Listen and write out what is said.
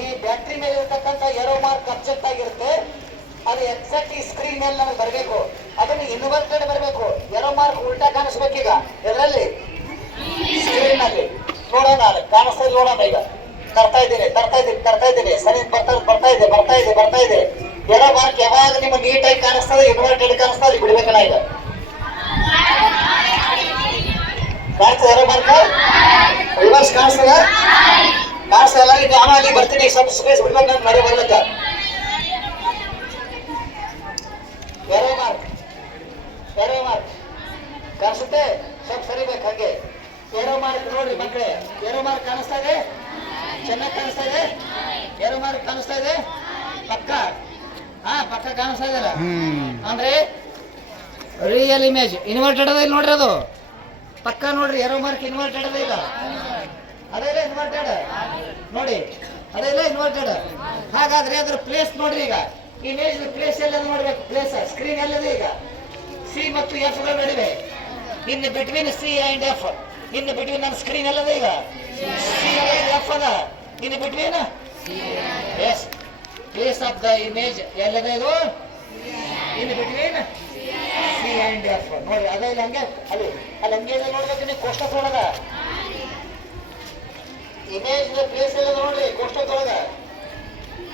ಈ ಬ್ಯಾಟ್ರಿ ಮೇಲೆ ಇರತಕ್ಕಂತ ಏರೋ ಮಾರ್ಕ್ ಅಬ್ಜೆಕ್ಟ್ ಆಗಿರುತ್ತೆ. ಅದು ಎಕ್ಸಾಕ್ಟ್ ಈ ಸ್ಕ್ರೀನ್ ಮೇಲೆ ನಮಗೆ ಬರಬೇಕು. ಅದನ್ನು ಇನ್ವರ್ಟೆಡ್ ಬರಬೇಕು. ಏರೋ ಮಾರ್ಕ್ ಉಲ್ಟಾ ಕಾಣಿಸ್ಬೇಕೀಗ ಎದರಲ್ಲಿ ಸ್ಕ್ರೀನ್ ನಲ್ಲಿ. ನೋಡೋಣ, ಕಾಣಿಸ್ತಾ ಇದೆ ನೋಡೋಣ. ಈಗ ತರ್ತಾ ಇದ್ದೀನಿ ಸರಿ, ಬರ್ತಾ ಇದೆ. ಏರೋ ಮಾರ್ಕ್ ಯಾವಾಗ ನಿಮ್ಗೆ ನೀಟಾಗಿ ಕಾಣಿಸ್ತದೆ, ಇನ್ವರ್ಟೆಡ್ ಕಾಣಿಸ್ತದೆ, ಬಿಡ್ಬೇಕಲ್ಲ. ಈಗ ಕಾಣಿಸ್ತದೆ ಏರೋ ಮಾರ್ಕ್, ರಿವರ್ಸ್ ಕಾಣಿಸ್ತದೆ, ಕಾಣಿಸ್ತಲ್ಲ. ಈಗ ಅಲ್ಲಿ ಬರ್ತೀನಿ, ಸ್ವಲ್ಪ ಸ್ಪೇಸ್ ಬಿಡ್ಬೇಕು ನಾನು ಮರೆ ಬರ್ಲಕ್ಕ. ಏರೋ ಮಾರ್ಕ್ ಕಾಣಿಸುತ್ತೆ, ಸ್ವಲ್ಪ ಸರಿಬೇಕು ಹಾಗೆ. ಏರೋ ಮಾರ್ಕ್ ನೋಡ್ರಿ ಮಕ್ಕಳೇ, ಏರೋ ಮಾರ್ಕ್ ಕಾಣಿಸ್ತಾ ಇದೆ, ಚೆನ್ನಾಗಿ ಕಾಣಿಸ್ತಾ ಇದೆ. ಏರೋ ಮಾರ್ಕ್ ಕಾಣಿಸ್ತಾ ಇದೆ ಪಕ್ಕ, ಪಕ್ಕ ಕಾಣಿಸ್ತಾ ಇದೆಲ್ಲ ಅಂದ್ರೆ ರಿಯಲ್ ಇಮೇಜ್. ಇನ್ವರ್ಟೆಡ್ ಅದ ಇಲ್ಲಿ ನೋಡ್ರಿ, ಅದು ಪಕ್ಕ ನೋಡ್ರಿ. ಏರೋ ಮಾರ್ಕ್ ಇನ್ವರ್ಟೆಡ್ ಅದ. ಈಗ ಅದೇಲ್ಲ ಇನ್ವರ್ಟೆಡ್ ನೋಡಿ, ಅದೆಲ್ಲ ಇನ್ವರ್ಟೆಡ್. ಹಾಗಾದ್ರೆ ಅದ್ರ ಪ್ಲೇಸ್ ನೋಡ್ರಿ. ಈಗ ಇಮೇಜ್ ಪ್ಲೇಸ್ ಎಲ್ಲದ ನೋಡ್ಬೇಕು. ಪ್ಲೇಸ್ ಸ್ಕ್ರೀನ್ ಎಲ್ಲದೆ. ಈಗ ಸಿ ಮತ್ತು ಎಫ್ ಗಳ ನಡುವೆ, in between C and F, in between ನನ್ನ ಸ್ಕ್ರೀನ್ ಎಲ್ಲದ. ಈಗ ಸಿ ಎಫ್ ಅದ, in between is place of the image ಎಲ್ಲದ. ಇದು in between C and F ನೋಡಿ. ಅದ ಇಲ್ಲಿ ಹಂಗೆ ಅಲ್ಲಿ ಹಂಗೆ ನೋಡ್ಬೇಕು. ನೀವು ಕೋಷ್ಟಕ ಒಳಗ ಇಮೇಜ್ ಪ್ಲೇಸ್ ಎಲ್ಲ ನೋಡ್ರಿ, ಕೋಷ್ಟಕ ಒಳಗ